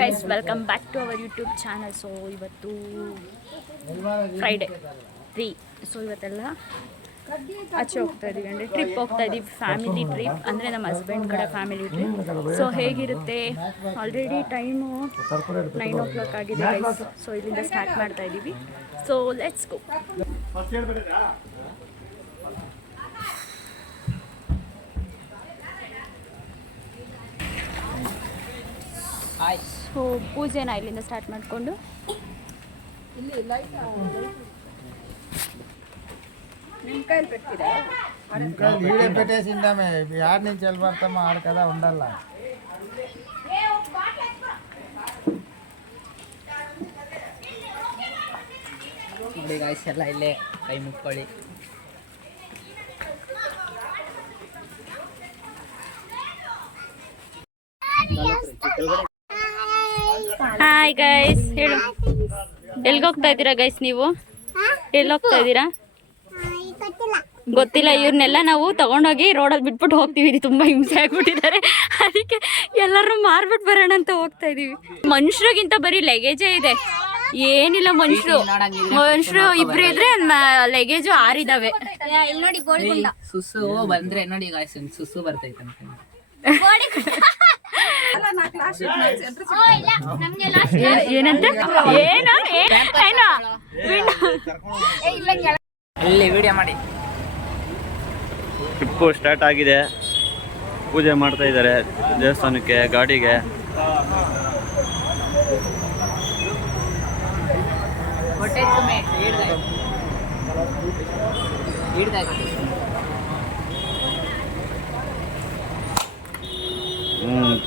Guys welcome back to our YouTube channel. So ಇವತ್ತು Friday 3. So ಇವತ್ತೆಲ್ಲ ಆಚೆ ಹೋಗ್ತಾ ಇದ್ದೀವಿ, ಅಂದರೆ ಟ್ರಿಪ್ ಹೋಗ್ತಾ ಇದ್ದೀವಿ, ಫ್ಯಾಮಿಲಿ ಟ್ರಿಪ್, ಅಂದರೆ ನಮ್ಮ ಹಸ್ಬೆಂಡ್ ಕಡೆ ಫ್ಯಾಮಿಲಿ ಟ್ರಿಪ್. ಸೊ ಹೇಗಿರುತ್ತೆ, ಆಲ್ರೆಡಿ ಟೈಮು 9 o'clock ಆಗಿದೆ ಗೈಸ್. ಸೊ ಇಲ್ಲಿಂದ ಸ್ಟಾರ್ಟ್ ಮಾಡ್ತಾ ಇದ್ದೀವಿ. So let's go. ಸೊ ಪೂಜೆನ ಇಲ್ಲಿಂದ ಸ್ಟಾರ್ಟ್ ಮಾಡಿಕೊಂಡು పెట్టేసిందామే యాడ్ నుంచి వెళ్ళిపోతామా ఆడ కదా ఉండాల. ನೋಡಿ ಗಾಯ್ಸ್ ಎಲ್ಲ ಇಲ್ಲೇ ಕೈ ಮುಕ್ಕೊಳ್ಳಿ. ಹಾಯ್ ಗೈಸ್, ಹೇಳು ಎಲ್ಲಿಗೆ ಹೋಗ್ತಾ ಇದ್ದೀರಾ ಗೈಸ್? ನೀವು ಎಲ್ಲಿ ಹೋಗ್ತಾ ಇದ್ದೀರಾ ಗೊತ್ತಿಲ್ಲ. ಇವ್ರನ್ನೆಲ್ಲ ನಾವು ತಗೊಂಡೋಗಿ ರೋಡಲ್ಲಿ ಬಿಟ್ಬಿಟ್ಟು ಹೋಗ್ತೀವಿ. ತುಂಬ ಹಿಂಸೆ ಆಗ್ಬಿಟ್ಟಿದ್ದಾರೆ, ಅದಕ್ಕೆ ಎಲ್ಲರೂ ಮಾರ್ಬಿಟ್ಟು ಬರೋಣ ಅಂತ ಹೋಗ್ತಾ ಇದೀವಿ. ಮನುಷ್ಯರಿಗಿಂತ ಬರೀ ಲಗೇಜೇ ಇದೆ, ಏನಿಲ್ಲ. ಮನುಷ್ಯರು ಇಬ್ರು ಇದ್ರೆ ಲಗೇಜು 6 ಇದಾವೆ. ಇಲ್ಲಿ ನೋಡಿ ಸುಸು ಬಂದ್ರೆ ನೋಡಿ ಗಾಯ್ಸ್, ಸುಸು ಬರ್ತೈತೆ ಏನಂತ ಅಲ್ಲಿ ವಿಡಿಯೋ ಮಾಡಿ. ಟ್ರಿಪ್ಪು ಸ್ಟಾರ್ಟ್ ಆಗಿದೆ. ಪೂಜೆ ಮಾಡ್ತಾ ಇದ್ದಾರೆ ದೇವಸ್ಥಾನಕ್ಕೆ, ಗಾಡಿಗೆ.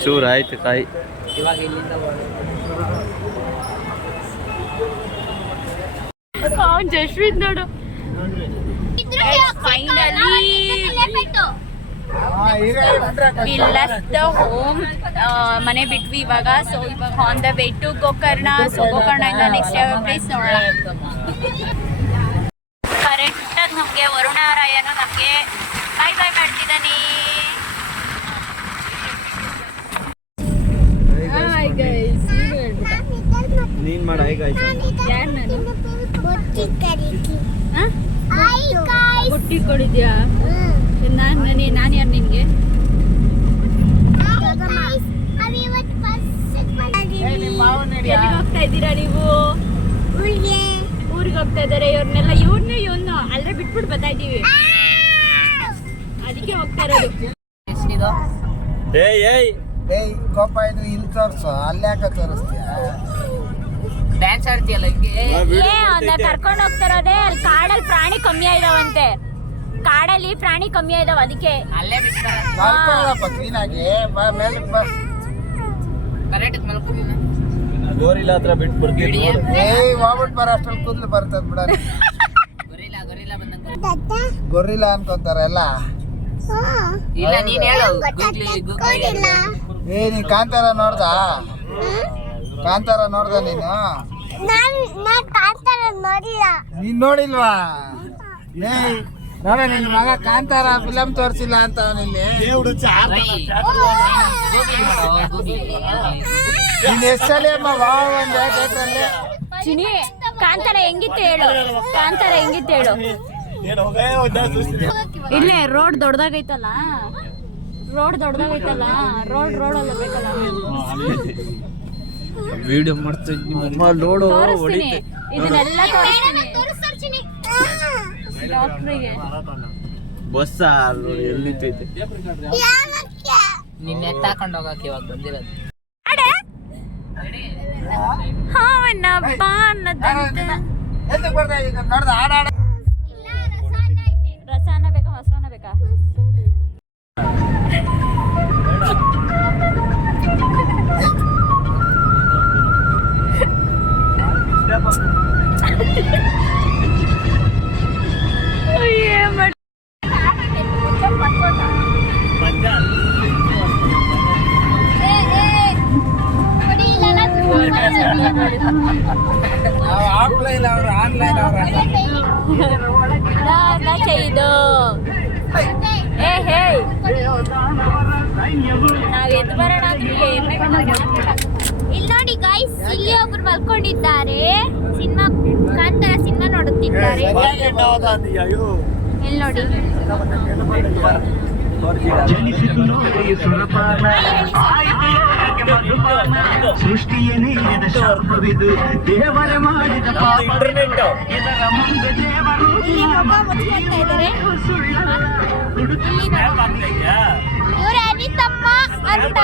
ಚೂರು ಆಯ್ತು ಕಾಯಿ. ಇವಾಗ ಇಲ್ಲಿಂದ ಜಶ್ವಿತ್ ನೋಡು, ಹೋಮ್ ಮನೆ ಬಿಟ್ವಿ ಇವಾಗ. ಸೊ ಇವಾಗ on the way to Gokarna. So ಗೋಕರ್ಣದಿಂದ ನೆಕ್ಸ್ಟ್ ಯಾವ ಪ್ಲೇಸ್ ನೋಡೋಣ. ಕರೆಕ್ಟಾಗಿ ನಮಗೆ ವರುಣಾರಾಯಣ ನಮಗೆ ಬಾಯ್ ಬಾಯ್ ಮಾಡ್ತಿದ್ದಾನೆ. ನೀನ್ ಮಾಡ ಯಾರು ನಾನು ಬುಟ್ಟಿ ಕೊಡಿದ್ಯಾ? ನಾನು ಯಾರು ನಿನ್ಗೆ? ಎಲ್ಲಿಗೆ ಹೋಗ್ತಾ ಇದ್ದೀರಾ ನೀವು? ಊರಿಗೆ ಹೋಗ್ತಾ ಇದಾರೆ ಇವ್ರನ್ನೆಲ್ಲ. ಇವ್ರನ್ನು ಅಲ್ಲೇ ಬಿಟ್ಬಿಟ್ಟು ಬರ್ತಾ ಇದ್ದೀವಿ, ಅದಕ್ಕೆ ಹೋಗ್ತಾ ಇರೋದು. ಕೋಪ ಇದು ಇಲ್ಲಿ ತೋರ್ಸು, ಅಲ್ಲಿ ಯಾಕೆ ತೋರಿಸ್ತೀಯ? ಡ್ಯಾನ್ಸ್ ಆಡ್ತೀಯಲ್ಲ ಕರ್ಕೊಂಡು ಹೋಗ್ತಾ ಇರೋದೇ. ಅಲ್ಲಿ ಕಾಡಲ್ಲಿ ಪ್ರಾಣಿ ಕಮ್ಮಿ ಇದಾವಂತೆ, ಕಾಡಲ್ಲಿ ಪ್ರಾಣಿ ಕಮ್ಮಿ ಇದಾವ, ಅದಕ್ಕೆ ಅಲ್ಲೇ ಕ್ಲೀನಾಗಿ ಗೋರಿಲ್ಲ ಹತ್ರ ಬಿಟ್ಟು ಬರ್ತೀವಿ. ಹೋಗ್ಬಿಟ್ಟು ಬರೋ ಅಷ್ಟ್ರಲ್ಲಿ ಕೂದಲು ಬರ್ತದ ಬಿಡ. ಗೊರಿಲ್ಲ ಅನ್ಕೊಂತಾರ ಎಲ್ಲ. ನೀ ಕಾಂತಾರ ನೋಡ್ದ? ಕಾಂತಾರ ನೋಡ್ದ ನೀನು? ನೀನ್ ನೋಡಿಲ್ವಾ? ನೋಡ ನಿನ್ ಮಗ ಕಾಂತಾರ ಫಿಲಂ ತೋರ್ಸಿಲ್ಲ ಅಂತ ಅವನಲ್ಲಿ. ನೀನ್ ಎಷ್ಟಲ್ಲಿ ಅಮ್ಮ ಚಿನಿ, ಕಾಂತಾರ ಹೆಂಗಿತ್ತು ಹೇಳು, ಕಾಂತಾರ ಹೆಂಗಿತ್ತು ಹೇಳು. ಇಲ್ಲೇ ರೋಡ್ ದೊಡ್ಡದಾಗೈತಲ್ಲ, ರೋಡ್ ಅಲ್ಲ ಬೇಕಲ್ಲ. ವಿಡಿಯೋ ಮಾಡ್ತಾ ಲೋಡು ಇದನ್ನೆಲ್ಲ ತೋರಿಸ್ತೀನಿ ಡಾಕ್ಟ್ರಿಗೆ. ಬಸ್ ಎಲ್ಲಿತ್ತೈತೆ ನಿನ್ನೆ ಎತ್ತಾಕೊಂಡು ಹೋಗಕ್ಕೆ ಇವಾಗ ಬಂದಿರೋದು. ರಸಾನ ಬೇಕಾ ಮೊಸರನ್ನ ಬೇಕಾ? ಆಫ್ಲೈನ್ ಅವ್ರು ಆನ್ಲೈನ್ ಅವ್ರ ಇದು ನಾವು ಎದ್ದು ಬರೋಣ. ಇಲ್ಲಿ ನೋಡಿ ಇಲ್ಲಿ ಒಬ್ರು ಮಲ್ಕೊಂಡಿದ್ದಾರೆ, ಸಿನಿಮಾ ಕಾಂತಾರ ಸಿನಿಮಾ ನೋಡುತ್ತಿದ್ದಾರೆ. ಎಲ್ಲಿ ನೋಡಿ ಸೃಷ್ಟಿಯ ನೀಡಿದ ಶಾಪವಿದು ದೇವರ ಮಾಡಿದ ಇವ್ರ ಅನಿತಮ್ಮ ಅಂತ.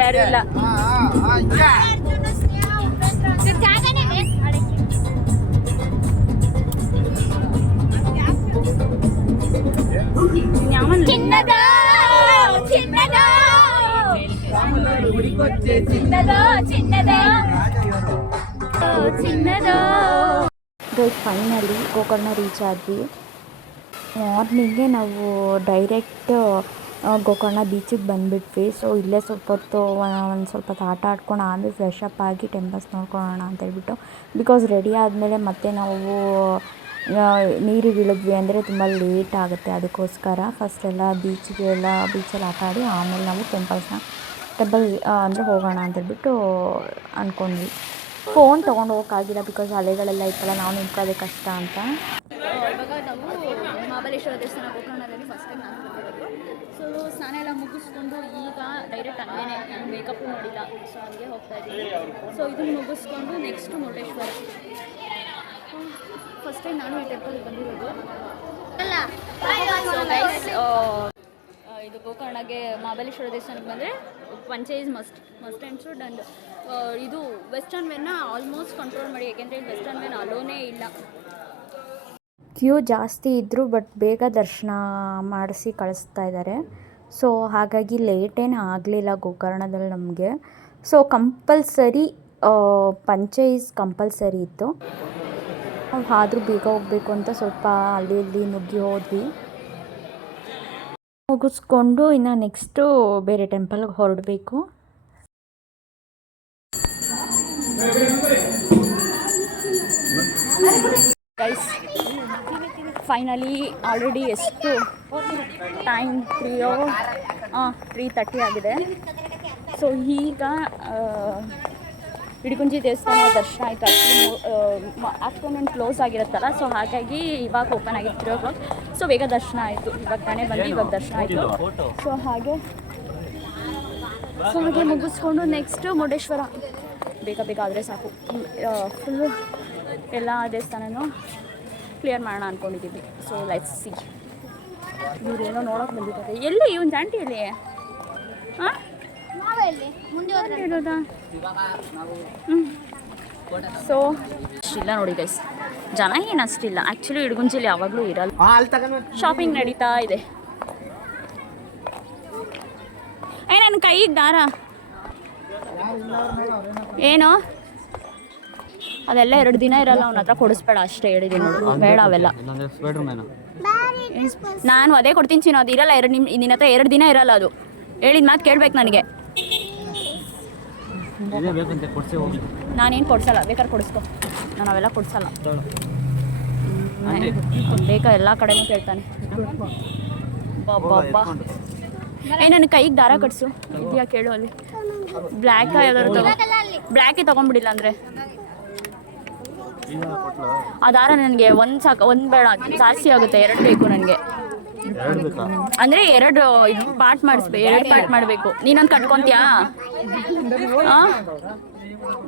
ಯಾರು ಇಲ್ಲ. ಚಿನ್ನದ ಚಿನ್ನದ ಚಿನ್ನದ ಚಿನ್ನದ ಚಿನ್ನದ. ಫೈನಲಿ ಗೋಕರ್ಣ ರೀಚ್ ಆದ್ವಿ. ಮಾರ್ನಿಂಗೇ ನಾವು ಡೈರೆಕ್ಟ್ ಗೋಕರ್ಣ ಬೀಚಿಗೆ ಬಂದುಬಿಟ್ವಿ. ಸೊ ಇಲ್ಲೇ ಸ್ವಲ್ಪ ಹೊತ್ತು ಒಂದು ಸ್ವಲ್ಪ ಹೊತ್ತು ಆಟ ಆಡ್ಕೊಂಡು ಆಮೇಲೆ ಫ್ರೆಶ್ ಅಪ್ ಆಗಿ ಟೆಂಪಲ್ಸ್ ನೋಡ್ಕೊಳ್ಳೋಣ ಅಂತೇಳ್ಬಿಟ್ಟು, ಬಿಕಾಸ್ ರೆಡಿ ಆದಮೇಲೆ ಮತ್ತೆ ನಾವು ನೀರಿಗೆ ಇಳಿದ್ವಿ ಅಂದರೆ ತುಂಬ ಲೇಟ್ ಆಗುತ್ತೆ. ಅದಕ್ಕೋಸ್ಕರ ಫಸ್ಟೆಲ್ಲ ಬೀಚಲ್ಲಿ ಆಟ ಆಡಿ ಆಮೇಲೆ ನಾವು ಟೆಂಪಲ್ ಅಂದರೆ ಹೋಗೋಣ ಅಂತೇಳ್ಬಿಟ್ಟು ಅಂದ್ಕೊಂಡ್ವಿ. ಫೋನ್ ತೊಗೊಂಡು ಹೋಗೋಕ್ಕಾಗಿಲ್ಲ ಬಿಕಾಸ್ ಅಲೆಗಳೆಲ್ಲ ಇತ್ತಲ್ಲ, ನಾವು ನಿಂತ್ಕೊಳ್ಳೋದೇ ಕಷ್ಟ ಅಂತ. ಇವಾಗ ನಾವು ಮಹಾಬಲೇಶ್ವರ ದೇವಸ್ಥಾನ ಗೋಕರ್ಣದಲ್ಲಿ ಫಸ್ಟ್ ಟೈಮ್ ನಾನು ಹೋಗಿರೋದು. ಸೊ ಸ್ನಾನ ಎಲ್ಲ ಮುಗಿಸ್ಕೊಂಡು ಈಗ ಡೈರೆಕ್ಟ್ ಅಲ್ಲೇನೆ, ನಾನು ಮೇಕಪ್ಪು ಮಾಡಿಲ್ಲ, ಸೊ ಹಂಗೆ ಹೋಗ್ತಾ ಇದ್ದೀವಿ. ಸೊ ಇದನ್ನು ಮುಗಿಸ್ಕೊಂಡು ನೆಕ್ಸ್ಟ್ ಮುರುಡೇಶ್ವರ. ಫಸ್ಟ್ ಟೈಮ್ ನಾನು ಈ ಟೆಂಪಲ್ಗೆ ಬಂದಿರೋದು. ಸೊ ಗೈಸ್, ಇದು ಗೋಕರ್ಣಗೆ ಮಹಾಬಲೇಶ್ವರ ದೇವಸ್ಥಾನಕ್ಕೆ ಬಂದರೆ ಪಂಚೆ ಮಸ್ಟ್ ಆ್ಯಂಡ್ ಶುಡ್. ಆ್ಯಂಡ್ ಇದು ವೆಸ್ಟರ್ನ್ ವೇರ್ನ ಆಲ್ಮೋಸ್ಟ್ ಕಂಟ್ರೋಲ್ ಮಾಡಿ, ಯಾಕೆಂದರೆ ಇಲ್ಲಿ ವೆಸ್ಟರ್ನ್ ವೇರ್ ಅಲೋನೇ ಇಲ್ಲ. ಕ್ಯೂ ಜಾಸ್ತಿ ಇದ್ದರೂ ಬಟ್ ಬೇಗ ದರ್ಶನ ಮಾಡಿಸಿ ಕಳಿಸ್ತಾ ಇದ್ದಾರೆ. ಸೊ ಹಾಗಾಗಿ ಲೇಟೇನು ಆಗಲಿಲ್ಲ ಗೋಕರ್ಣದಲ್ಲಿ ನಮಗೆ. ಸೊ ಕಂಪಲ್ಸರಿ ಪಂಚೆ ಈಸ್ ಕಂಪಲ್ಸರಿ ಇತ್ತು. ಆದರೂ ಬೇಗ ಹೋಗಬೇಕು ಅಂತ ಸ್ವಲ್ಪ ಅಲ್ಲಿ ನುಗ್ಗಿ ಹೋದ್ವಿ. ಮುಗಿಸ್ಕೊಂಡು ಇನ್ನು ನೆಕ್ಸ್ಟು ಬೇರೆ ಟೆಂಪಲ್ಗೆ ಹೊರಡಬೇಕು. ಗೈಸ್ ಫೈನಲಿ ಆಲ್ರೆಡಿ ಎಷ್ಟು ಟೈಮ್ 3:30 ಆಗಿದೆ. ಸೊ ಈಗ ಇಡಗುಂಜಿ ದೇವಸ್ಥಾನ ದರ್ಶನ ಆಯಿತು. ಆಫ್ಟರ್ನೂನ್ ಕ್ಲೋಸ್ ಆಗಿರುತ್ತಲ್ಲ, ಸೊ ಹಾಗಾಗಿ ಇವಾಗ ಓಪನ್ ಆಗಿತ್ತು 3 o'clock. ಸೊ ಬೇಗ ದರ್ಶನ ಆಯಿತು. ಇವಾಗ ತಾನೇ ಬಂದು ಇವಾಗ ದರ್ಶನ ಆಯಿತು. ಸೊ ಹಾಗೆ ಮುಗಿಸ್ಕೊಂಡು ನೆಕ್ಸ್ಟು ಮುರುಡೇಶ್ವರ ಬೇಗ ಆದರೆ ಸಾಕು. ಫುಲ್ಲು ಎಲ್ಲ ದೇವಸ್ಥಾನನೂ ಕ್ಲಿಯರ್ ಮಾಡೋಣ ಅಂದ್ಕೊಂಡಿದ್ದೀವಿ. So let's see. ಇವರೇನೋ ನೋಡೋಕೆ ಬಂದಿದ್ದಾರೆ. ಎಲ್ಲಿ ಇವನ್ ಜಾಂಟಿ ಎಲ್ಲಿ? ಹಾಂ ಇರೋದಾ? ಸೊ ಅಷ್ಟಿಲ್ಲ ನೋಡಿ ಗೈಸ್, ಜನ ಏನು ಅಷ್ಟಿಲ್ಲ. ಆ್ಯಕ್ಚುಲಿ ಇಡಗುಂಜಿಲಿ ಯಾವಾಗಲೂ ಇರಲ್ಲ. ಶಾಪಿಂಗ್ ನಡೀತಾ ಇದೆ. ನನ್ನ ಕೈಗೆ ದಾರ ಏನು ಅದೆಲ್ಲ 2 ದಿನ ಇರಲ್ಲ. ಅವನ ಹತ್ರ ಕೊಡಿಸ್ಬೇಡ ಅಷ್ಟೇ ಹೇಳಿದ್ದೀನಿ ನೋಡು. ಬೇಡ ಅವೆಲ್ಲ. ನಾನು ಅದೇ ಕೊಡ್ತೀನಿ ಚಿನ್ನು, ಅದು ಇರಲ್ಲ. ನಿನ್ನ ಹತ್ರ 2 ದಿನ ಇರಲ್ಲ. ಅದು ಹೇಳಿದ ಮಾತು ಕೇಳ್ಬೇಕು ನನಗೆ. ನಾನೇನು ಕೊಡ್ಸಲ್ಲ, ಬೇಕಾದ್ರೆ ಕೊಡಿಸ್ಕೊ. ನಾನು ಅವೆಲ್ಲ ಕೊಡ್ಸಲ್ಲ. ಬೇಕಾ ಎಲ್ಲ ಕಡೆನೂ ಕೇಳ್ತಾನೆ. ಬಾಬಾ ನನ್ನ ಕೈಗೆ ದಾರ ಕಟ್ಸು. ಇದೆಯಾ ಕೇಳು ಅಲ್ಲಿ. ಬ್ಲ್ಯಾಕ್ ಯಾವ್ದಾದ್ರು ತಗೋ. ಬ್ಲ್ಯಾಕೇ ತೊಗೊಂಡ್ಬಿಡಿಲ್ಲ ಅಂದರೆ ಆ ದಾರ ನನಗೆ ಒಂದು ಸಾಕು. ಒಂದು ಬೇಡ, ಜಾಸ್ತಿ ಆಗುತ್ತೆ. 2 ಬೇಕು ನನಗೆ. ಅಂದರೆ 2 ಇದು ಪಾರ್ಟ್ ಮಾಡಿಸ್ಬೇಕು. 2 ಪಾರ್ಟ್ ಮಾಡಬೇಕು. ನೀನೊಂದು ಕಟ್ಕೊತೀಯಾ? ಹಾಂ,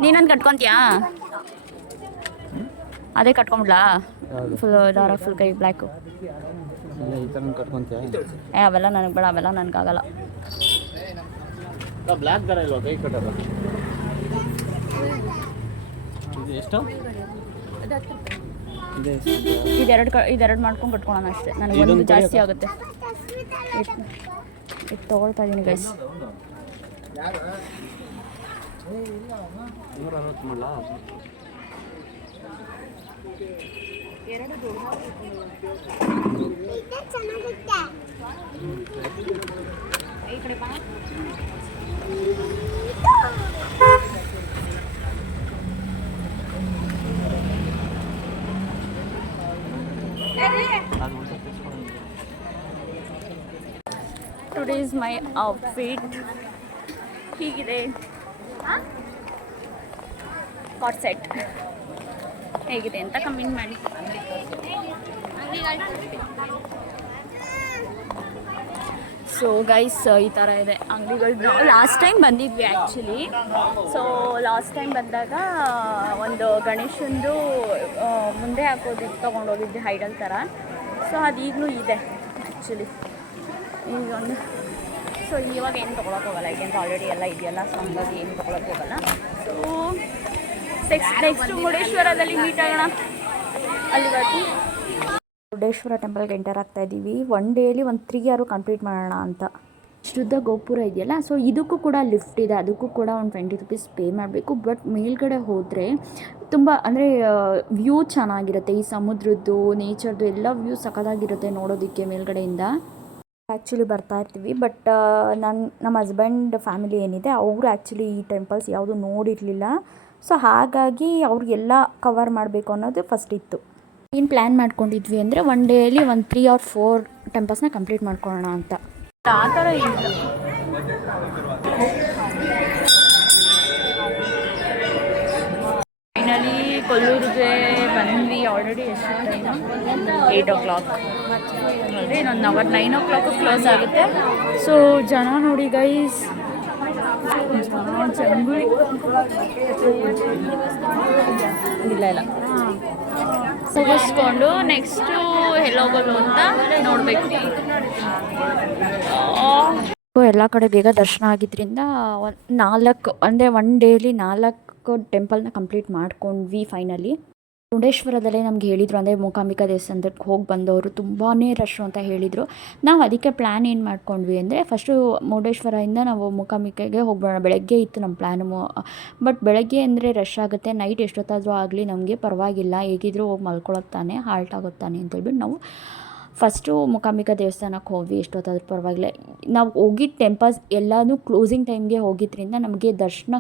ನೀನೊಂದು ಕಟ್ಕೊತೀಯಾ? ಅದೇ ಕಟ್ಕೊಂಬಿಡ್ಲಾ? ಫುಲ್ ದಾರ ಫುಲ್ ಕೈ ಬ್ಲ್ಯಾಕು. ಅವೆಲ್ಲ ನನಗೆ ಬೇಡ, ಅವೆಲ್ಲ ನನಗಾಗಲ್ಲ. ಎಷ್ಟು ಇದೆರಡು ಮಾಡ್ಕೊಂಡು ಕಟ್ಕೊಳ್ಳೋಣ ಅಷ್ಟೇ. ನನಗೆ ಒಂದು ಜಾಸ್ತಿ ಆಗುತ್ತೆ. ಇದು ತೊಗೊಳ್ತಾ ಇದ್ದೀನಿ guys. Today is my outfit. ಹೀಗಿದೆ ಕಾಟ್ ಸೆಟ್. ಹೇಗಿದೆ ಅಂತ ಕಮೆಂಟ್ ಮಾಡಿ. ಸೊ ಗೈಸ್ ಈ ಥರ ಇದೆ ಅಂಗಡಿಗಳು. ನಾವು ಲಾಸ್ಟ್ ಟೈಮ್ ಬಂದಿದ್ವಿ ಆ್ಯಕ್ಚುಲಿ. ಸೊ ಲಾಸ್ಟ್ ಟೈಮ್ ಬಂದಾಗ ಒಂದು ಗಣೇಶಂದು ಮುಂದೆ ಹಾಕೋದಿದ್ದು ತೊಗೊಂಡೋಗಿದ್ವಿ ಹೈಡಲ್ ಥರ. ಸೊ ಅದು ಈಗಲೂ ಇದೆ ಆ್ಯಕ್ಚುಲಿ ಈಗ ಒಂದು. ಸೊ ಇವಾಗ ಏನು ತೊಗೊಳಕ್ಕೋಗಲ್ಲ ಯಾಕೆಂದ್ರೆ ಆಲ್ರೆಡಿ ಎಲ್ಲ ಇದೆಯಲ್ಲ. ಸೊ ಹಂಗಾಗಿ ಏನು ತೊಗೊಳಕ್ಕೋಗಲ್ಲ. ಸೊ ನೆಕ್ಸ್ಟ್ ಮುರುಡೇಶ್ವರದಲ್ಲಿ ಮೀಟ್ ಆಗೋಣ. ಅಲ್ಲಿವರೆಗೂ ಮುರುಡೇಶ್ವರ ಟೆಂಪಲ್ಗೆ ಎಂಟರ್ ಆಗ್ತಾ ಇದ್ದೀವಿ. ಒನ್ ಡೇಲಿ ಒಂದು 3 ಅವರ್ ಕಂಪ್ಲೀಟ್ ಮಾಡೋಣ ಅಂತ. ಶುದ್ಧ ಗೋಪುರ ಇದೆಯಲ್ಲ, ಸೊ ಇದಕ್ಕೂ ಕೂಡ ಲಿಫ್ಟ್ ಇದೆ. ಅದಕ್ಕೂ ಕೂಡ ಒಂದು 20 ರೂಪೀಸ್ ಪೇ ಮಾಡಬೇಕು. ಬಟ್ ಮೇಲ್ಗಡೆ ಹೋದರೆ ತುಂಬ ಅಂದರೆ ವ್ಯೂ ಚೆನ್ನಾಗಿರುತ್ತೆ. ಈ ಸಮುದ್ರದ್ದು, ನೇಚರ್ದು ಎಲ್ಲ ವ್ಯೂ ಸಖತ್ತಾಗಿರುತ್ತೆ ನೋಡೋದಕ್ಕೆ ಮೇಲ್ಗಡೆಯಿಂದ. ಆ್ಯಕ್ಚುಲಿ ಬರ್ತಾ ಇರ್ತೀವಿ. ಬಟ್ ನಮ್ಮ ಹಸ್ಬೆಂಡ್ ಫ್ಯಾಮಿಲಿ ಏನಿದೆ ಅವರು ಆ್ಯಕ್ಚುಲಿ ಈ ಟೆಂಪಲ್ಸ್ ಯಾವುದು ನೋಡಿರಲಿಲ್ಲ. ಸೊ ಹಾಗಾಗಿ ಅವ್ರಿಗೆಲ್ಲ ಕವರ್ ಮಾಡಬೇಕು ಅನ್ನೋದು ಫಸ್ಟ್ ಇತ್ತು. ಏನು ಪ್ಲ್ಯಾನ್ ಮಾಡ್ಕೊಂಡಿದ್ವಿ ಅಂದರೆ ಒನ್ ಡೇಲಿ ಒಂದು 3 or 4 ಟೆಂಪಲ್ಸ್ನ ಕಂಪ್ಲೀಟ್ ಮಾಡ್ಕೊಳ್ಳೋಣ ಅಂತ. ಆ ಥರ ಇಲ್ಲ. ಫೈನಲಿ ಕೊಲ್ಲೂರಿಗೆ ಬಂದ್ವಿ. ಆಲ್ರೆಡಿ ಎಷ್ಟು ಟೈಮ್? 8 o'clock. ಅಂದರೆ ಇನ್ನೊಂದು ಅವರ್ 9 o'clock ಕ್ಲೋಸ್ ಆಗುತ್ತೆ. ಸೊ ಜನ ನೋಡಿ ಗೈಸ್, ಜಂಗುಳಿ ಇಲ್ಲ ಮುಗಿಸ್ಕೊಂಡು ನೆಕ್ಸ್ಟು ಎಲ್ಲೋಗೋದು ಅಂತ ನೋಡಬೇಕು. ಎಲ್ಲ ಕಡೆ ಬೇಗ ದರ್ಶನ ಆಗಿದ್ದರಿಂದ 4 ಅಂದರೆ ಒನ್ ಡೇಲಿ 4 ಟೆಂಪಲ್ನ ಕಂಪ್ಲೀಟ್ ಮಾಡ್ಕೊಂಡ್ವಿ ಫೈನಲಿ. ಮುರುಡೇಶ್ವರದಲ್ಲೇ ನಮ್ಗೆ ಹೇಳಿದರು, ಅಂದರೆ ಮೂಕಾಂಬಿಕಾ ದೇವಸ್ಥಾನಕ್ಕೆ ಹೋಗಿ ಬಂದವರು ತುಂಬಾ ರಶ್ಶು ಅಂತ ಹೇಳಿದರು. ನಾವು ಅದಕ್ಕೆ ಪ್ಲ್ಯಾನ್ ಏನು ಮಾಡ್ಕೊಂಡ್ವಿ ಅಂದರೆ ಫಸ್ಟು ಮುರುಡೇಶ್ವರದಿಂದ ನಾವು ಮೂಕಾಂಬಿಕೆಗೆ ಹೋಗ್ಬೋಣ. ಬೆಳಗ್ಗೆ ಇತ್ತು ನಮ್ಮ ಪ್ಲ್ಯಾನು. ಬಟ್ ಬೆಳಗ್ಗೆ ಅಂದರೆ ರಶ್ ಆಗುತ್ತೆ. ನೈಟ್ ಎಷ್ಟೊತ್ತಾದರೂ ಆಗಲಿ ನಮಗೆ ಪರವಾಗಿಲ್ಲ, ಹೇಗಿದ್ರೂ ಹೋಗಿ ಮಲ್ಕೊಳ್ಳೋದು ತಾನೆ, ಹಾಲ್ಟ್ ಆಗೋದು ತಾನೆ ಅಂತೇಳ್ಬಿಟ್ಟು ನಾವು ಫಸ್ಟು ಮೂಕಾಂಬಿಕಾ ದೇವಸ್ಥಾನಕ್ಕೆ ಹೋದ್ವಿ. ಎಷ್ಟೊತ್ತಾದರೂ ಪರವಾಗಿಲ್ಲ. ನಾವು ಹೋಗಿದ್ದ ಟೆಂಪಲ್ಸ್ ಎಲ್ಲನೂ ಕ್ಲೋಸಿಂಗ್ ಟೈಮ್ಗೆ ಹೋಗಿದ್ದರಿಂದ ನಮಗೆ ದರ್ಶನ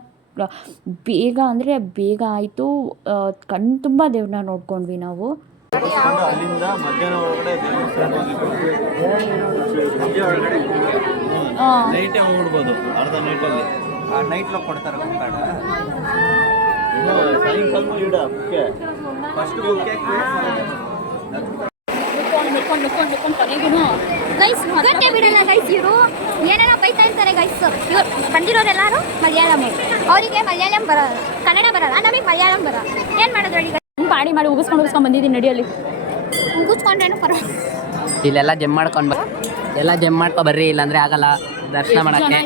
ಬೇಗ ಅಂದರೆ ಬೇಗ ಆಯಿತು. ಕಣ್ಣು ತುಂಬ ದೇವ್ರನ್ನ ನೋಡ್ಕೊಂಡ್ವಿ ನಾವು. ಅಲ್ಲಿಂದ ಮಧ್ಯಾಹ್ನ ಒಳಗಡೆ ನೈಟೇ ಹೋಗ್ಬಿಡ್ಬೋದು. ಅರ್ಧ ನೈಟಲ್ಲಿ ನೈಟ್ಲೋಗಿ ಕೊಡ್ತಾರೆ ಕಾರ್ಡ. ಸಾಯಂಕಾಲ ಇಡ ಬುಕ್ಕೆ ಫಸ್ಟ್ ಬುಕ್ಕೆ ನುಕ್ಕೊಂಡು ಕೊನೆಗೂ ಗೈಸ್ ಹೊಗಟ್ಟೆ ಬಿಡಲ್ಲ ಗೈಸ್. ಇವರು ಏನೆಲ್ಲ ಬೈತಾ ಇರ್ತಾರೆ ಗೈಸ್. ಇವ್ರು ಬಂದಿರೋರೆಲ್ಲರೂ ಮಲಯಾಳಂ. ಅವರಿಗೆ ಮಲಯಾಳಂ ಬರಲ್ಲ, ಕನ್ನಡ ಬರಲ್ಲ. ನಮಗೆ ಮಲಯಾಳಂ ಬರಲ್ಲ. ಏನು ಮಾಡೋದು ಹೇಳಿ? ಮಾಡಿ ಉಗಿಸ್ಕೊಂಡು ಬಂದಿದ್ದೀನಿ ನಡಿಯಲ್ಲಿ. ಉಗಿಸ್ಕೊಂಡ್ರೇನು ಪರವಾಗಿಲ್ಲ. ಇಲ್ಲೆಲ್ಲ ಜಮ್ ಮಾಡ್ಕೊಂಡು ಎಲ್ಲ ಜಮ್ ಮಾಡ್ಕೊ ಬರ್ರಿ, ಇಲ್ಲಾಂದ್ರೆ ಆಗಲ್ಲ ದರ್ಶನ ಮಾಡಕ್ಕೆ.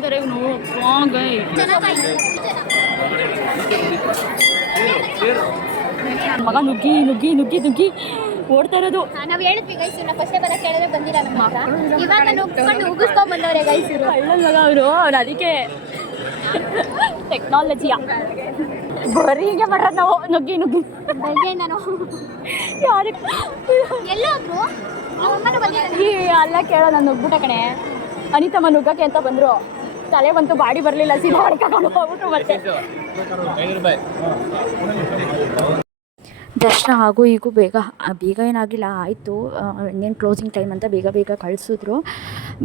ಮಗ ನುಗ್ಗಿ ನುಗ್ಗಿ ನುಗ್ಗಿ ನುಗ್ಗಿ ಓಡ್ತಾ ಇರೋದು. ನಾವು ಹೇಳಿದ್ವಿ ಗೈಸ್, ಇವ್ರನ್ನ ಫಸ್ಟೇ ಬರಕ್ಕೆ ಹೇಳಿದ್ರೆ ಬಂದಿಲ್ಲ ನಮ್ಮ ಹತ್ರ. ಇವಾಗ ನುಗ್ಕೊಂಡು ಉಗಿಸ್ಕೊಂಡು ಬಂದವ್ರೆ ಗೈಸ್ ಇವರು. ಒಳ್ಳೆ ಮಗ ಅವರು. ಅದಕ್ಕೆ ಟೆಕ್ನಾಲಜಿಯ ಬರೀ ಹೀಗೆ ಮಾಡೋದು ನಾವು. ನುಗ್ಗಿ ನುಗ್ಗಿ ಬೆಳಗ್ಗೆ ನಾನು ಯಾರಿಗೆ ಎಲ್ಲೋದ್ರು ಅಮ್ಮನೂ ಬಂದಿದ್ದಾರೆ. ಈ ಅಲ್ಲ ಕೇಳೋ, ನಾನು ನುಗ್ಬಿಟ್ಟ ಕಣೆ. ಅನಿತಮ್ಮ ನುಗ್ಗಕ್ಕೆ ಅಂತ ಬಂದರು. ತಲೆ ಬಂತು, ಬಾಡಿ ಬರಲಿಲ್ಲ. ಸೀದಾ ಹೊಡ್ಕೊಂಡು ಹೋಗ್ಬಿಟ್ಟು ಮತ್ತೆ ದರ್ಶನ ಹಾಗೂ ಈಗೂ ಬೇಗ ಏನಾಗಿಲ್ಲ, ಆಯಿತು. ಇನ್ನೇನು ಕ್ಲೋಸಿಂಗ್ ಟೈಮ್ ಅಂತ ಬೇಗ ಕಳಿಸಿದ್ರು.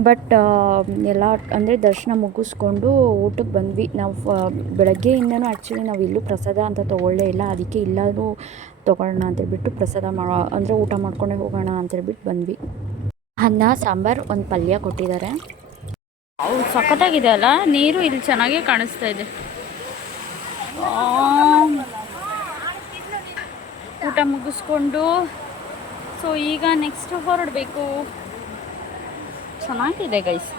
ಬಟ್ ಎಲ್ಲ ಅಂದರೆ ದರ್ಶನ ಮುಗಿಸ್ಕೊಂಡು ಊಟಕ್ಕೆ ಬಂದ್ವಿ ನಾವು. ಬೆಳಗ್ಗೆಯಿಂದನೂ ಆ್ಯಕ್ಚುಲಿ ನಾವು ಎಲ್ಲೂ ಪ್ರಸಾದ ಅಂತ ತೊಗೊಳ್ಳೇ ಇಲ್ಲ. ಅದಕ್ಕೆ ಇಲ್ಲಾದರೂ ತೊಗೊಳ್ಳೋಣ ಅಂತೇಳ್ಬಿಟ್ಟು ಪ್ರಸಾದ ಅಂದರೆ ಊಟ ಮಾಡ್ಕೊಂಡೇ ಹೋಗೋಣ ಅಂತೇಳ್ಬಿಟ್ಟು ಬಂದ್ವಿ. ಅನ್ನ ಸಾಂಬಾರು, ಒಂದು ಪಲ್ಯ ಕೊಟ್ಟಿದ್ದಾರೆ. ಅವ್ರು ಸಖತ್ತಾಗಿದೆ ಅಲ್ಲ. ನೀರು ಇಲ್ಲಿ ಚೆನ್ನಾಗೇ ಕಾಣಿಸ್ತಾ ಇದೆ. ಊಟ ಮುಗಿಸ್ಕೊಂಡು ಸೊ ಈಗ ನೆಕ್ಸ್ಟ್ ಹೊರಡಬೇಕು. ಚೆನ್ನಾಗಿದೆ ಗೈಸ್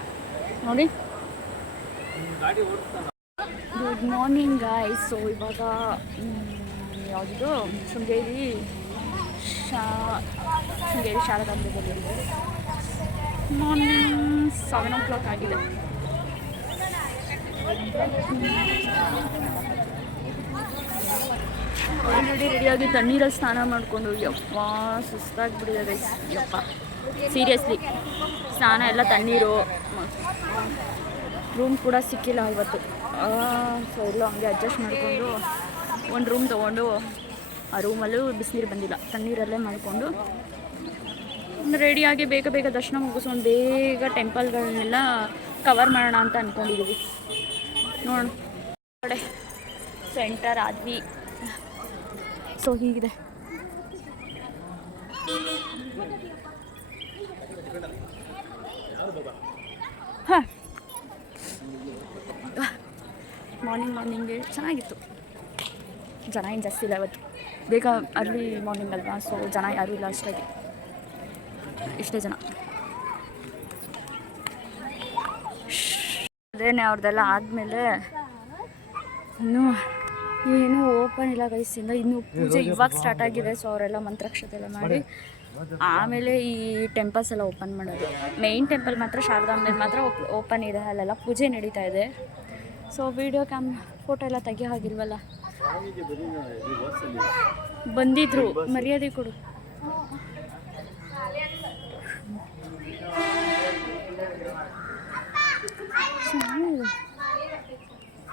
ನೋಡಿ. Good morning guys. ಸೊ ಇವಾಗ ಯಾವುದಿದು ಶೃಂಗೇರಿ ಶಾರದಾಂಬೆದಲ್ಲಿ ಮಾರ್ನಿಂಗ್ 7 o'clock ಆಗಿದೆ. ಆಲ್ರೆಡಿ ರೆಡಿಯಾಗಿ ತಣ್ಣೀರಲ್ಲಿ ಸ್ನಾನ ಮಾಡಿಕೊಂಡು ಯಪ್ಪ ಸುಸ್ತಾಗಿಬಿಟ್ಟಿದೆ ಗೈಸ್. ಯಪ್ಪ ಸೀರಿಯಸ್ಲಿ ಸ್ನಾನ ಎಲ್ಲ ತಣ್ಣೀರು. ರೂಮ್ ಕೂಡ ಸಿಕ್ಕಿಲ್ಲ ಇವತ್ತು. ಸೊ ಎಲ್ಲ ಹಂಗೆ ಅಡ್ಜಸ್ಟ್ ಮಾಡಿಕೊಂಡು ಒಂದು ರೂಮ್ ತೊಗೊಂಡು ಆ ರೂಮಲ್ಲೂ ಬಿಸಿನೀರು ಬಂದಿಲ್ಲ, ತಣ್ಣೀರಲ್ಲೇ ಮಾಡಿಕೊಂಡು ರೆಡಿಯಾಗಿ ಬೇಗ ಬೇಗ ದರ್ಶನ ಮುಗಿಸ್ಕೊಂಡು ಬೇಗ ಟೆಂಪಲ್ಗಳನ್ನೆಲ್ಲ ಕವರ್ ಮಾಡೋಣ ಅಂತ ಅಂದ್ಕೊಂಡಿದ್ದೀವಿ. ನೋಡೋಣ ಕಡೆ ಸೆಂಟರ್ ಆದ್ವಿ. ಸೊ ಹೀಗಿದೆ. ಹಾಂ ಮಾರ್ನಿಂಗ್ಗೆ ಚೆನ್ನಾಗಿತ್ತು. ಜನ ಏನು ಜಾಸ್ತಿ ಇಲ್ಲ ಇವತ್ತು, ಬೇಗ ಅರ್ಲಿ ಮಾರ್ನಿಂಗ್ ಅಲ್ವಾ, ಸೊ ಜನ ಯಾರೂ ಇಲ್ಲ ಅಷ್ಟಾಗಿ. ಇಷ್ಟೇ ಜನ. ಅದೇನೆ ಅವ್ರದ್ದೆಲ್ಲ ಆದಮೇಲೆ ಇನ್ನೂ ಏನೂ ಓಪನ್ ಇಲ್ಲ ಗೈಸಿಂದ. ಇನ್ನೂ ಪೂಜೆ ಇವಾಗ ಸ್ಟಾರ್ಟ್ ಆಗಿದೆ. ಸೊ ಅವರೆಲ್ಲ ಮಂತ್ರಾಕ್ಷತೆ ಎಲ್ಲ ಮಾಡಿ ಆಮೇಲೆ ಈ ಟೆಂಪಲ್ಸ್ ಎಲ್ಲ ಓಪನ್ ಮಾಡೋದು. ಮೇಯ್ನ್ ಟೆಂಪಲ್ ಮಾತ್ರ ಶಾರದಾಂಬೆ ಮಾತ್ರ ಓಪನ್ ಇದೆ, ಅಲ್ಲೆಲ್ಲ ಪೂಜೆ ನಡೀತಾ ಇದೆ. ಸೊ ವಿಡಿಯೋ ಫೋಟೋ ಎಲ್ಲ ತೆಗಿಯೋ ಹಾಗಿಲ್ವಲ್ಲ. ಬಂದಿದ್ರು, ಮರ್ಯಾದೆ ಕೊಡು.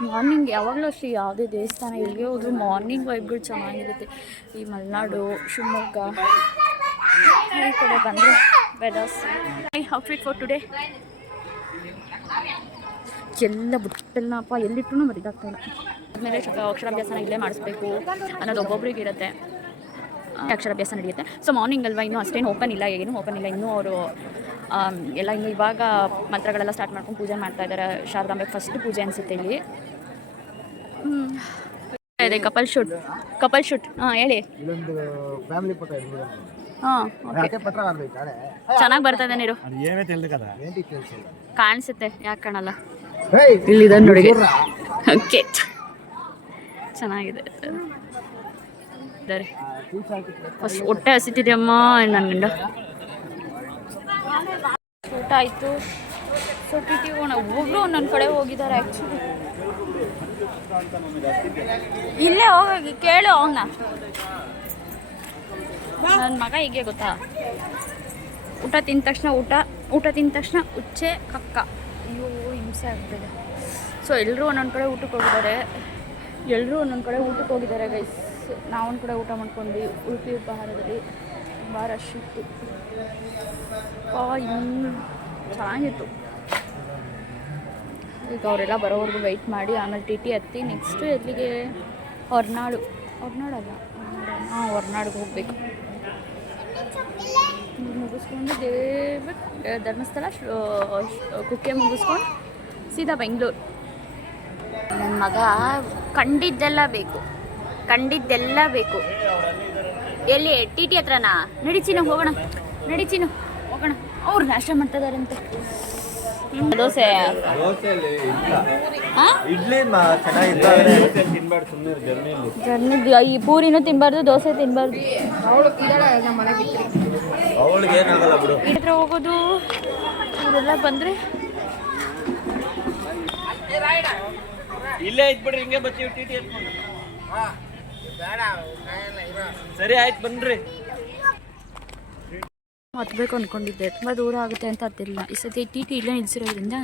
ಮಾರ್ನಿಂಗ್ ಯಾವಾಗಲೂ ಅಷ್ಟೇ ಯಾವುದೇ ದೇವಸ್ಥಾನ ಎಲ್ಲಿಗೆ ಹೋದ್ರು ಮಾರ್ನಿಂಗ್ ವೈಬ್ಗಳು ಚೆನ್ನಾಗಿರುತ್ತೆ. ಈ ಮಲೆನಾಡು, ಶಿವಮೊಗ್ಗ ಈ ಕಡೆ ಬಂದರೆ ವೆದರ್ಸ್. ಔಟ್ಫಿಟ್ ಫಾರ್ ಟುಡೇ ಎಲ್ಲ ಬುಟ್ಟೆಲ್ಲಪ್ಪ ಎಲ್ಲಿಟ್ಟೂ ಮರಿದಾಗ್ತಾಯಿಲ್ಲ. ಆದಮೇಲೆ ಅಕ್ಷರಾಭ್ಯಾಸನ ಇಲ್ಲೇ ಮಾಡಿಸ್ಬೇಕು ಅನ್ನೋದು ಒಬ್ಬೊಬ್ರಿಗೆ ಇರುತ್ತೆ. ಅಕ್ಷರಾಭ್ಯಾಸ ನಡೆಯುತ್ತೆ. ಸೊ ಮಾರ್ನಿಂಗ್ ಅಲ್ವಾ, ಇನ್ನೂ ಅಷ್ಟೇನು ಓಪನ್ ಇಲ್ಲ, ಏನೂ ಓಪನ್ ಇಲ್ಲ. ಇನ್ನೂ ಅವರು ಎಲ್ಲ ಇನ್ನು ಇವಾಗ ಮಂತ್ರಗಳೆಲ್ಲ ಸ್ಟಾರ್ಟ್ ಮಾಡ್ಕೊಂಡು ಪೂಜೆ ಮಾಡ್ತಾಯಿದ್ದಾರೆ. ಶಾರದಾಂಬೆಗೆ ಫಸ್ಟ್ ಪೂಜೆ ಅನಿಸುತ್ತೆ ಇಲ್ಲಿ. ಇದೆ ಕಪಲ್ ಶೂಟ್. ಹಾಂ ಹೇಳಿ. ಹಾಂ ಚೆನ್ನಾಗಿ ಬರ್ತದೆ ನೀರು, ಕಾಣಿಸುತ್ತೆ, ಯಾಕೆ ಕಾಣಲ್ಲ. ಇಲ್ಲಿದೆ ನೋಡಿ. ಓಕೆ ಚೆನ್ನಾಗಿದೆ. ಫಸ್ಟ್ ಹೊಟ್ಟೆ ಹಸಿತಿದೆಯಮ್ಮ ನನ್ನ ಗಂಡ. ಊಟ ಆಯಿತು. ಸೊ ಟಿ ಒಬ್ಬೊಬ್ರು ಒಂದೊಂದು ಕಡೆ ಹೋಗಿದ್ದಾರೆ. ಆ್ಯಕ್ಚುಲಿ ಇಲ್ಲೇ ಹೋಗಿ ಕೇಳು ಅವನ್ನ. ನನ್ನ ಮಗ ಹೀಗೆ ಗೊತ್ತಾ, ಊಟ ತಿಂದ ತಕ್ಷಣ ಉಚ್ಚೆ ಕಕ್ಕ. ಅಯ್ಯೋ ಹಿಂಸೆ ಆಗ್ತದೆ. ಸೊ ಎಲ್ಲರೂ ಒಂದೊಂದು ಕಡೆ ಊಟಕ್ಕೆ ಹೋಗಿದ್ದಾರೆ ಗೈಸ್. ನಾವೊಂದು ಕಡೆ ಊಟ ಮಾಡ್ಕೊಂಡ್ವಿ ಉಡುಪಿ ಉಪಹಾರದಲ್ಲಿ. ತುಂಬ ರಶ್ ಇತ್ತು. ಇನ್ನೂ ಚೆನ್ನಾಗಿತ್ತು. ಈಗ ಅವರೆಲ್ಲ ಬರೋವರೆಗೂ ವೆಯ್ಟ್ ಮಾಡಿ ಆಮೇಲೆ ಟಿ ಹತ್ತಿ ನೆಕ್ಸ್ಟು ಎಲ್ಲಿಗೆ ಹೊರನಾಡಿಗೆ ಹೋಗಬೇಕು. ಮುಗಿಸ್ಕೊಂಡು ಧರ್ಮಸ್ಥಳ ಕುಕ್ಕೆ ಮುಗಿಸ್ಕೊಂಡು ಸೀದಾ ಬೆಂಗಳೂರು. ನನ್ನ ಮಗ ಕಂಡಿದ್ದೆಲ್ಲ ಬೇಕು. ಎಲ್ಲಿ ಟಿ ಹತ್ರನಾ? ನಡಿಚಿನ ಹೋಗೋಣ. ಅವ್ರು ನಾಷ್ಟ ಮಾಡ್ತಾ ಇದಾರಂತೆ. ದೋಸೆ ಜರ್ನಿದ್ದು ಈ ಪೂರಿನೂ ತಿನ್ಬಾರ್ದು, ದೋಸೆ ತಿನ್ಬಾರ್ದು. ಇದ್ರ ಹೋಗೋದು ಇವರೆಲ್ಲ ಬಂದರೆ ಇಲ್ಲೇ ಇದ್ಬಿಡ್ರಿ, ಹಿಂಗೆ ಬರ್ತೀವಿ ಟಿ ಎತ್ಕೊಂಡು. ಸರಿ ಆಯ್ತು ಬನ್ರಿ. ಹತ್ಬೇಕು ಅಂದ್ಕೊಂಡಿದ್ದೆ, ತುಂಬ ದೂರ ಆಗುತ್ತೆ ಅಂತ ಹತ್ತಿಲ್ಲ. ಈ ಸತಿ ಟಿ ಇಲ್ಲೇ ನಿಲ್ಸಿರೋದ್ರಿಂದ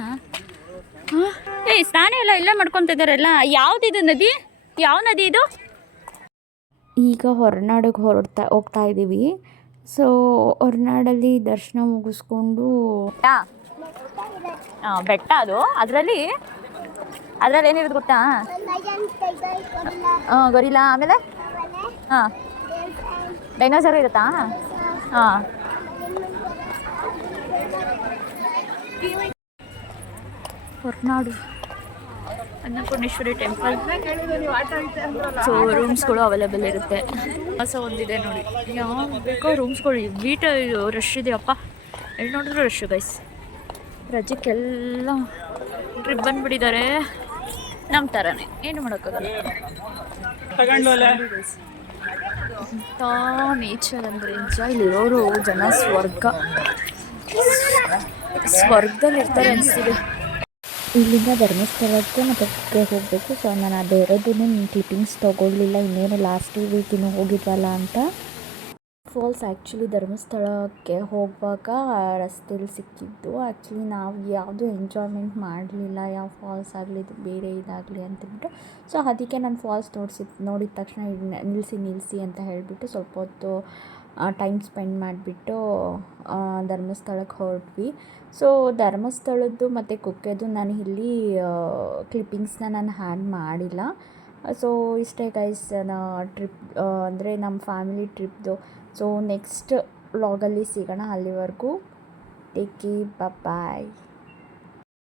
ಸ್ನಾನ ಎಲ್ಲ ಇಲ್ಲೇ ಮಾಡ್ಕೊತ ಇದ್ದಾರೆ ಎಲ್ಲ. ಯಾವುದಿದು ನದಿ? ಯಾವ ನದಿ ಇದು? ಈಗ ಹೊರನಾಡಿಗೆ ಹೋಗ್ತಾ ಇದ್ದೀವಿ. ಸೊ ಹೊರನಾಡಲ್ಲಿ ದರ್ಶನ ಮುಗಿಸ್ಕೊಂಡು ಬೆಟ್ಟ ಅದು. ಅದರಲ್ಲಿ ಏನಿರೋದು ಗೊತ್ತಾ? ಗೊರಿಲ್ಲ. ಆಮೇಲೆ ಡೈನೋಸರ್ ಇರುತ್ತಾ? ಹೊರನಾಡು ಅನ್ನಪೂರ್ಣೇಶ್ವರಿ ಟೆಂಪಲ್. ಸೊ ರೂಮ್ಸ್ಗಳು ಅವೈಲೇಬಲ್ ಇರುತ್ತೆ. ಸೊ ಒಂದಿದೆ ನೋಡಿ, ಯಾವ ಬೇಕೋ ರೂಮ್ಸ್ಗಳು. ವೀಟ ರಶ್ ಇದೆಯಪ್ಪ, ಎಲ್ಲಿ ನೋಡಿದ್ರು ರಶ್ ಗೈಸ್. ರಜಕ್ಕೆಲ್ಲ ಟ್ರಿಪ್ ಬಂದುಬಿಟ್ಟಿದ್ದಾರೆ. ನಮ್ಮ ಥರನೇ ಏನು ಮಾಡೋಕ್ಕಾಗಲ್ಲ. ಇಂಥ ನೇಚರ್ ಅಂದರೆ ನಿಜ ಇಲ್ಲಿರೋರು ಜನ ಸ್ವರ್ಗದಲ್ಲಿ ಇರ್ತಾರೆ ಅನಿಸ್ತಿದೆ. ಇಲ್ಲಿಂದ ಧರ್ಮಸ್ಥಳಕ್ಕೆ ಮತ್ತು ಕುಕ್ಕೆ ಹೋಗಬೇಕು. ಸೊ ನಾನು ಅದು ಇರೋದನ್ನೇ ಕ್ಲಿಪ್ಪಿಂಗ್ಸ್ ತೊಗೊಳ್ಳಿಲ್ಲ, ಇನ್ನೇನು ಲಾಸ್ಟ್ ವೀಕ್ ಇನ್ನೂ ಹೋಗಿದ್ವಲ್ಲ ಅಂತ. ಫಾಲ್ಸ್ ಆ್ಯಕ್ಚುಲಿ ಧರ್ಮಸ್ಥಳಕ್ಕೆ ಹೋಗುವಾಗ ರಸ್ತೆಯಲ್ಲಿ ಸಿಕ್ಕಿದ್ದು. ಆ್ಯಕ್ಚುಲಿ ನಾವು ಯಾವುದೂ ಎಂಜಾಯ್ಮೆಂಟ್ ಮಾಡಲಿಲ್ಲ, ಯಾವ ಫಾಲ್ಸ್ ಆಗಲಿ ಬೇರೆ ಇದಾಗಲಿ ಅಂತಂದ್ಬಿಟ್ಟು. ಸೊ ಅದಕ್ಕೆ ನಾನು ಫಾಲ್ಸ್ ನೋಡಿದ ತಕ್ಷಣ ನಿಲ್ಲಿಸಿ ಅಂತ ಹೇಳಿಬಿಟ್ಟು ಸ್ವಲ್ಪ ಹೊತ್ತು ಟೈಮ್ ಸ್ಪೆಂಡ್ ಮಾಡಿಬಿಟ್ಟು ಧರ್ಮಸ್ಥಳಕ್ಕೆ ಹೊರಟ್ವಿ. ಸೊ ಧರ್ಮಸ್ಥಳದ್ದು ಮತ್ತು ಕುಕ್ಕೆದು ನಾನು ಇಲ್ಲಿ ಕ್ಲಿಪ್ಪಿಂಗ್ಸ್ನ ನಾನು ಹ್ಯಾಡ್ ಮಾಡಿಲ್ಲ. ಸೊ ಇಷ್ಟೇ ಗೈಸ್ ಟ್ರಿಪ್ ಅಂದರೆ ನಮ್ಮ ಫ್ಯಾಮಿಲಿ ಟ್ರಿಪ್ದು. ಸೊ ನೆಕ್ಸ್ಟ್ ವ್ಲಾಗಲ್ಲಿ ಸಿಗೋಣ. ಅಲ್ಲಿವರೆಗೂ ಟೇಕ್ ಕೇರ್, ಬಾಯ್.